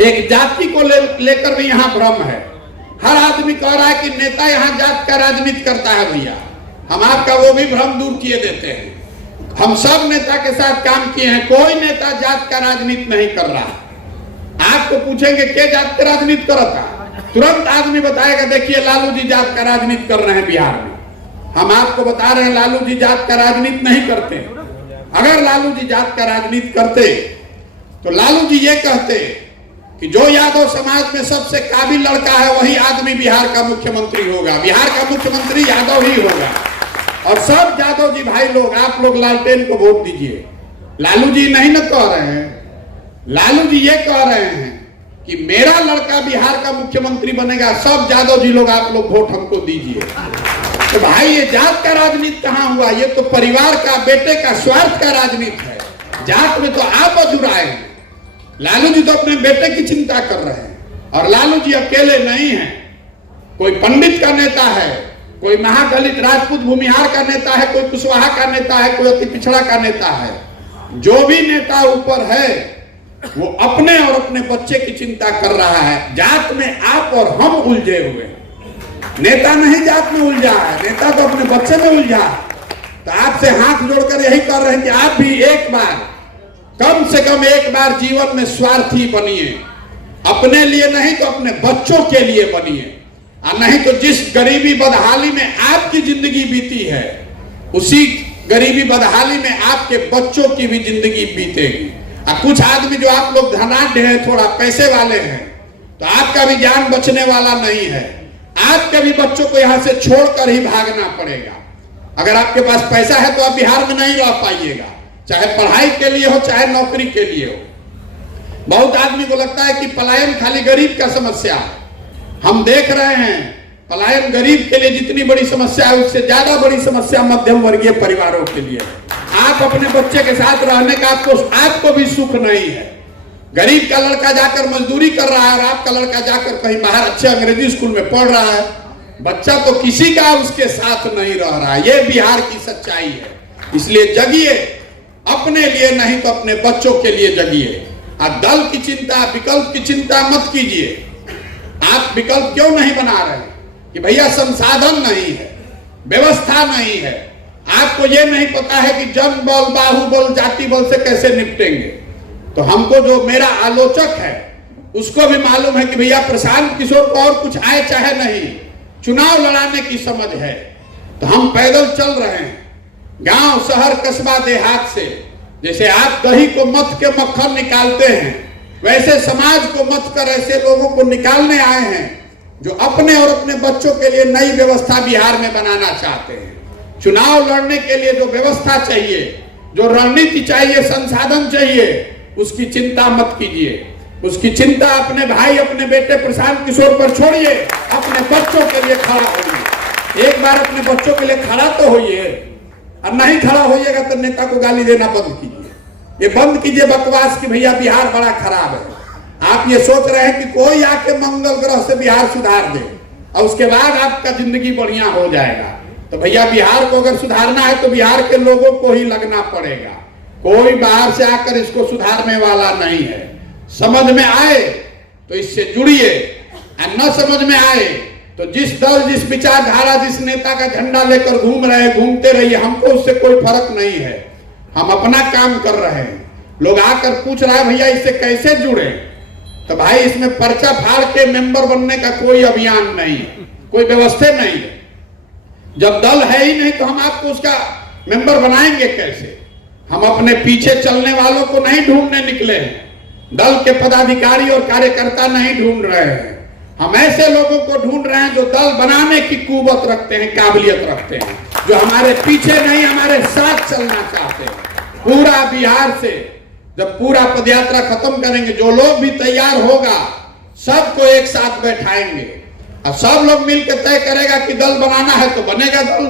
एक जाति को लेकर भी यहाँ भ्रम है। हर आदमी कह रहा है कि नेता यहाँ जात का राजनीति करता है। भैया हम आपका वो भी भ्रम दूर किए देते हैं। हम सब नेता के साथ काम किए हैं, कोई नेता जात का राजनीति नहीं कर रहा। आपको पूछेंगे के जात का राजनीति करता, तुरंत आदमी बताएगा देखिए लालू जी जात का राजनीति कर रहे हैं बिहार में। हम आपको बता रहे हैं लालू जी जात का राजनीति नहीं करते। अगर लालू जी जात का राजनीति करते तो लालू जी ये कहते कि जो यादव समाज में सबसे काबिल लड़का है वही आदमी बिहार का मुख्यमंत्री होगा, बिहार का मुख्यमंत्री यादव ही होगा। और सब यादव जी भाई लोग, आप लोग लालटेन को वोट दीजिए। लालू जी नहीं न कह रहे हैं, लालू जी ये कह रहे हैं कि मेरा लड़का बिहार का मुख्यमंत्री बनेगा, सब यादव जी लोग आप लोग वोट हमको दीजिए। तो भाई ये जात का राजनीति कहाँ हुआ? ये तो परिवार का, बेटे का, स्वार्थ का राजनीति है। जात में तो आप अधूराए हैं। लालू जी तो अपने बेटे की चिंता कर रहे हैं। और लालू जी अकेले नहीं हैं, कोई पंडित का नेता है, कोई महादलित राजपूत भूमिहार का नेता है, कोई कुशवाहा का नेता है, कोई अति पिछड़ा का नेता है। जो भी नेता ऊपर है वो अपने और अपने बच्चे की चिंता कर रहा है। जात में आप और हम उलझे हुए हैं, नेता नहीं जात में उलझा है, नेता तो अपने बच्चे में उलझा है। तो आपसे हाथ जोड़कर यही कर रहे हैं कि आप भी एक बार, कम से कम एक बार जीवन में स्वार्थी बनिए। अपने लिए नहीं तो अपने बच्चों के लिए बनिए। और नहीं तो जिस गरीबी बदहाली में आपकी जिंदगी बीती है उसी गरीबी बदहाली में आपके बच्चों की भी जिंदगी बीतेगी। और कुछ आदमी जो आप लोग धनाढ्य हैं, थोड़ा पैसे वाले हैं, तो आपका भी जान बचने वाला नहीं है। आपके भी बच्चों को यहां से छोड़कर ही भागना पड़ेगा। अगर आपके पास पैसा है तो आप बिहार में नहीं रह पाइएगा, चाहे पढ़ाई के लिए हो चाहे नौकरी के लिए हो। बहुत आदमी को लगता है कि पलायन खाली गरीब का समस्या है। हम देख रहे हैं पलायन गरीब के लिए जितनी बड़ी समस्या है उससे ज्यादा बड़ी समस्या मध्यम वर्गीय परिवारों के लिए है। आप अपने बच्चे के साथ रहने का आपको भी सुख नहीं है। गरीब का लड़का जाकर मजदूरी कर रहा है और आपका लड़का जाकर कहीं बाहर अच्छे अंग्रेजी स्कूल में पढ़ रहा है। बच्चा तो किसी का उसके साथ नहीं रह रहा है। ये बिहार की सच्चाई है। इसलिए जगिए, अपने लिए नहीं तो अपने बच्चों के लिए जगिए। और दल की चिंता, विकल्प की चिंता मत कीजिए। आप विकल्प क्यों नहीं बना रहे कि भैया संसाधन नहीं है, व्यवस्था नहीं है, आपको ये नहीं पता है कि जन बल, बाहुबल, जाति बल से कैसे निपटेंगे। तो हमको जो मेरा आलोचक है उसको भी मालूम है कि भैया प्रशांत किशोर को और कुछ आए चाहे नहीं, चुनाव लड़ाने की समझ है। तो हम पैदल चल रहे हैं गांव, शहर, कस्बा, देहात से। जैसे आप दही को मथ के मक्खन निकालते हैं, वैसे समाज को मथ कर ऐसे लोगों को निकालने आए हैं जो अपने और अपने बच्चों के लिए नई व्यवस्था बिहार में बनाना चाहते हैं। चुनाव लड़ने के लिए जो व्यवस्था चाहिए, जो रणनीति चाहिए, संसाधन चाहिए, उसकी चिंता मत कीजिए। उसकी चिंता अपने भाई, अपने बेटे प्रशांत किशोर पर छोड़िए। अपने बच्चों के लिए खड़ा होइए। एक बार अपने बच्चों के लिए खड़ा तो होइए। और नहीं खड़ा होइएगा तो नेता को गाली देना बंद कीजिए। ये बंद कीजिए बकवास कि भैया बिहार बड़ा खराब है। आप ये सोच रहे हैं कि कोई आके मंगल ग्रह से बिहार सुधार दे और उसके बाद आपका जिंदगी बढ़िया हो जाएगा। तो भैया बिहार को अगर सुधारना है तो बिहार के लोगों को ही लगना पड़ेगा। कोई बाहर से आकर इसको सुधारने वाला नहीं है। समझ में आए तो इससे जुड़िए, और न समझ में आए तो जिस दल, जिस विचारधारा, जिस नेता का झंडा लेकर घूम रहे हैं, घूमते रहिए। हमको उससे कोई फर्क नहीं है। हम अपना काम कर रहे हैं। लोग आकर पूछ रहा है भैया इससे कैसे जुड़े, तो भाई इसमें पर्चा फाड़ के मेंबर बनने का कोई अभियान नहीं है, कोई व्यवस्था नहीं है। जब दल है ही नहीं तो हम आपको उसका मेंबर बनाएंगे कैसे? हम अपने पीछे चलने वालों को नहीं ढूंढने निकले हैं, दल के पदाधिकारी और कार्यकर्ता नहीं ढूंढ रहे हैं। हम ऐसे लोगों को ढूंढ रहे हैं जो दल बनाने की कुवत रखते हैं, काबिलियत रखते हैं, जो हमारे पीछे नहीं हमारे साथ चलना चाहते हैं। पूरा बिहार से जब पूरा पदयात्रा खत्म करेंगे, जो लोग भी तैयार होगा सबको एक साथ बैठाएंगे और सब लोग मिलकर तय करेगा कि दल बनाना है तो बनेगा दल।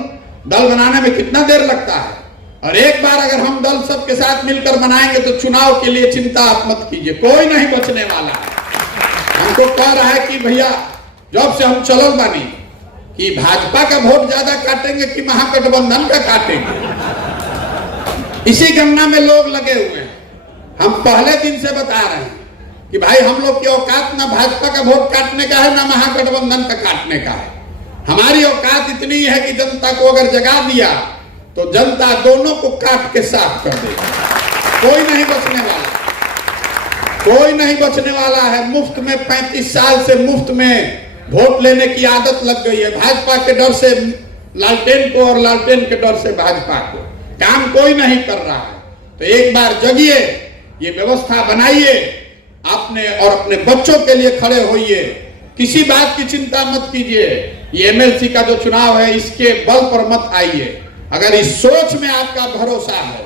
दल बनाने में कितना देर लगता है। और एक बार अगर हम दल सबके साथ मिलकर बनाएंगे तो चुनाव के लिए चिंता आप मत कीजिए, कोई नहीं बचने वाला है। हमको कह रहा है कि भैया जब से हम चलल बानी कि भाजपा का वोट ज्यादा काटेंगे कि महागठबंधन का काटेंगे, इसी गणना में लोग लगे हुए हैं। हम पहले दिन से बता रहे हैं कि भाई हम लोग की औकात ना भाजपा का वोट काटने का है ना महागठबंधन का काटने का है। हमारी औकात इतनी है कि जनता को अगर जगा दिया तो जनता दोनों को काट के साफ कर देगी। कोई नहीं बचने वाला, कोई नहीं बचने वाला है। मुफ्त में 35 साल से मुफ्त में वोट लेने की आदत लग गई है। भाजपा के डर से लालटेन को और लालटेन के डर से भाजपा को। काम कोई नहीं कर रहा है। तो एक बार जगिए, ये व्यवस्था बनाइए आपने और अपने बच्चों के लिए खड़े होइए। किसी बात की चिंता मत कीजिए। ये एमएलसी का जो चुनाव है इसके बल पर मत आइए। अगर इस सोच में आपका भरोसा है,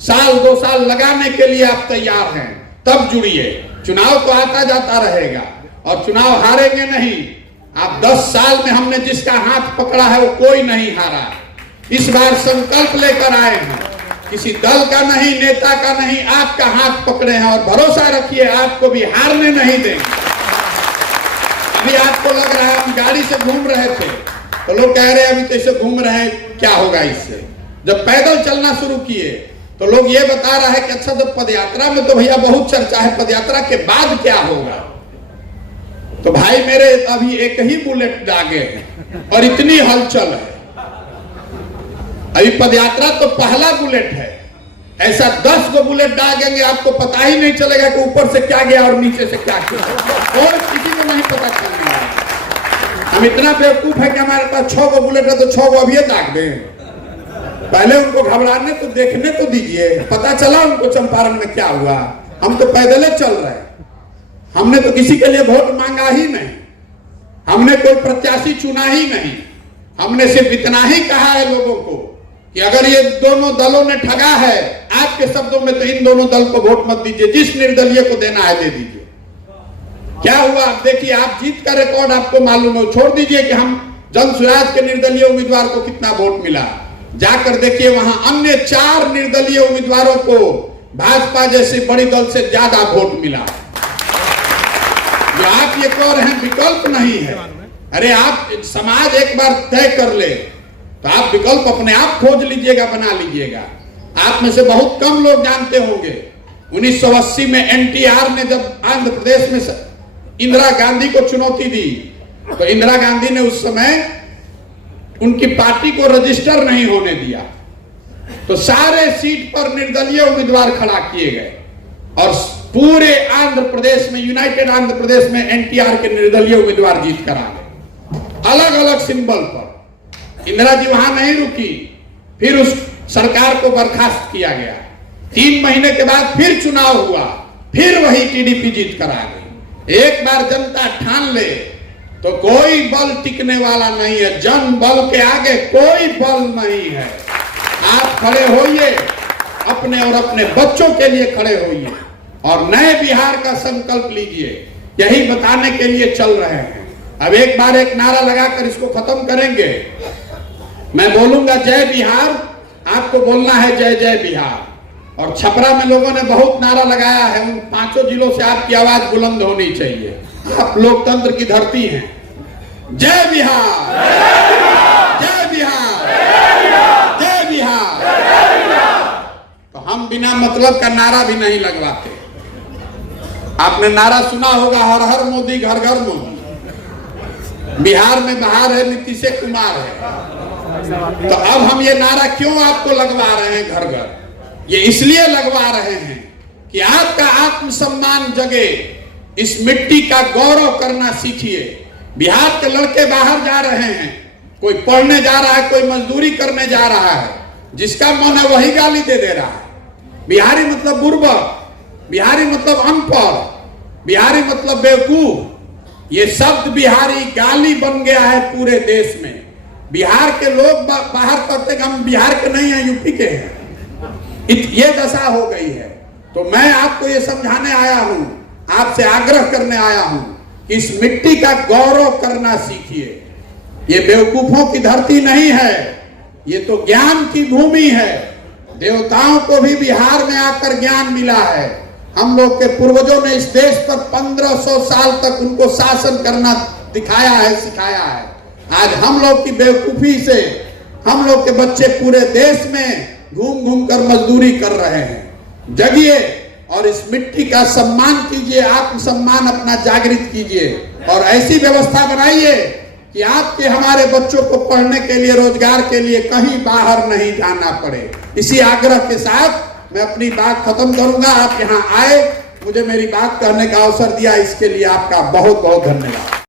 साल 2 साल लगाने के लिए आप तैयार हैं, तब जुड़िए। चुनाव तो आता जाता रहेगा और चुनाव हारेंगे नहीं। आप 10 साल में हमने जिसका हाथ पकड़ा है वो कोई नहीं हारा। इस बार संकल्प लेकर आए हैं, किसी दल का नहीं, नेता का नहीं, आपका हाथ पकड़े हैं और भरोसा रखिए आपको भी हारने नहीं देंगे। अभी आपको लग रहा है हम गाड़ी से घूम रहे थे तो लोग कह रहे हैं अभी कैसे घूम रहे हैं, क्या होगा इससे। जब पैदल चलना शुरू किए तो लोग ये बता रहे हैं कि अच्छा जब पदयात्रा में तो भैया बहुत चर्चा है, पदयात्रा के बाद क्या होगा। तो भाई मेरे अभी एक ही बुलेट दागे हैं और इतनी हलचल है। अभी पदयात्रा तो पहला बुलेट है, ऐसा 10 गो बुलेट दागेंगे आपको पता ही नहीं चलेगा कि ऊपर से क्या गया और नीचे से क्या गया और किसी को नहीं पता चलने वाला। हम इतना बेवकूफ है कि हमारे पास 6 गो बुलेट है तो 6 गो अभी दाग दें। पहले उनको घबराने तो देखने तो दीजिए, पता चला उनको चंपारण में क्या हुआ। हम तो पैदल चल रहे हैं, हमने तो किसी के लिए वोट मांगा ही नहीं, हमने कोई प्रत्याशी चुना ही नहीं। हमने सिर्फ इतना ही कहा है लोगों को कि अगर ये दोनों दलों ने ठगा है, आपके शब्दों में, तो इन दोनों दल को वोट मत दीजिए, जिस निर्दलीय को देना है दे दीजिए। क्या हुआ आप देखिए, आप जीत का रिकॉर्ड आपको मालूम है। छोड़ दीजिए कि हम जन स्वराज के निर्दलीय उम्मीदवार को कितना वोट मिला, जाकर देखिए वहां अन्य 4 निर्दलीय उम्मीदवारों को भाजपा जैसी बड़ी दल से ज्यादा वोट मिला। जो आप ये कह रहे हैं विकल्प नहीं है, अरे आप समाज एक बार तय कर ले तो आप विकल्प अपने आप खोज लीजिएगा, बना लीजिएगा। आप में से बहुत कम लोग जानते होंगे 1980 में एनटीआर ने जब आंध्र प्रदेश में इंदिरा गांधी को चुनौती दी तो इंदिरा गांधी ने उस समय उनकी पार्टी को रजिस्टर नहीं होने दिया, तो सारे सीट पर निर्दलीय उम्मीदवार खड़ा किए गए और पूरे आंध्र प्रदेश में, यूनाइटेड आंध्र प्रदेश में एनटीआर के निर्दलीय उम्मीदवार जीत कर आ गए अलग अलग सिंबल पर। इंदिरा जी वहां नहीं रुकी, फिर उस सरकार को बर्खास्त किया गया। 3 महीने के बाद फिर चुनाव हुआ, फिर वही टीडीपी जीत कर आ गई। एक बार जनता ठान ले तो कोई बल टिकने वाला नहीं है। जन बल के आगे कोई बल नहीं है। आप खड़े होइए, अपने और अपने बच्चों के लिए खड़े होइए और नए बिहार का संकल्प लीजिए। यही बताने के लिए चल रहे हैं। अब एक बार एक नारा लगाकर इसको खत्म करेंगे। मैं बोलूंगा जय बिहार, आपको बोलना है जय जय बिहार। और छपरा में लोगों ने बहुत नारा लगाया है, उन 5 जिलों से आपकी आवाज बुलंद होनी चाहिए। आप लोकतंत्र की धरती हैं। जय बिहार, जय बिहार, जय बिहार। तो हम बिना मतलब का नारा भी नहीं लगवाते। आपने नारा सुना होगा, हर हर मोदी घर घर मोदी। बिहार में बहार है, नीतीश कुमार है। तो अब हम ये नारा क्यों आपको लगवा रहे हैं घर घर? ये इसलिए लगवा रहे हैं कि आपका आत्मसम्मान जगे, इस मिट्टी का गौरव करना सीखिए। बिहार के लड़के बाहर जा रहे हैं, कोई पढ़ने जा रहा है, कोई मजदूरी करने जा रहा है, जिसका मन है वही गाली दे दे रहा है। बिहारी मतलब बुर्बक, बिहारी मतलब अनपढ़, बिहारी मतलब बेवकूफ। ये शब्द बिहारी गाली बन गया है पूरे देश में। बिहार के लोग बाहर कहते हैं हम बिहार के नहीं हैं, यूपी के हैं। ये दशा हो गई है। तो मैं आपको ये समझाने आया हूं, आपसे आग्रह करने आया हूं कि इस मिट्टी का गौरव करना सीखिए। ये बेवकूफों की धरती नहीं है, ये तो ज्ञान की भूमि है। देवताओं को भी बिहार में आकर ज्ञान मिला है। हम लोग के पूर्वजों ने इस देश पर 1500 साल तक उनको शासन करना दिखाया है, सिखाया है। आज हम लोग की बेवकूफी से हम लोग के बच्चे पूरे देश में घूम घूम कर मजदूरी कर रहे हैं। जगिए और इस मिट्टी का सम्मान कीजिए, आत्मसम्मान अपना जागृत कीजिए और ऐसी व्यवस्था बनाइए कि आपके हमारे बच्चों को पढ़ने के लिए, रोजगार के लिए कहीं बाहर नहीं जाना पड़े। इसी आग्रह के साथ मैं अपनी बात खत्म करूंगा। आप यहाँ आए, मुझे मेरी बात कहने का अवसर दिया, इसके लिए आपका बहुत बहुत धन्यवाद।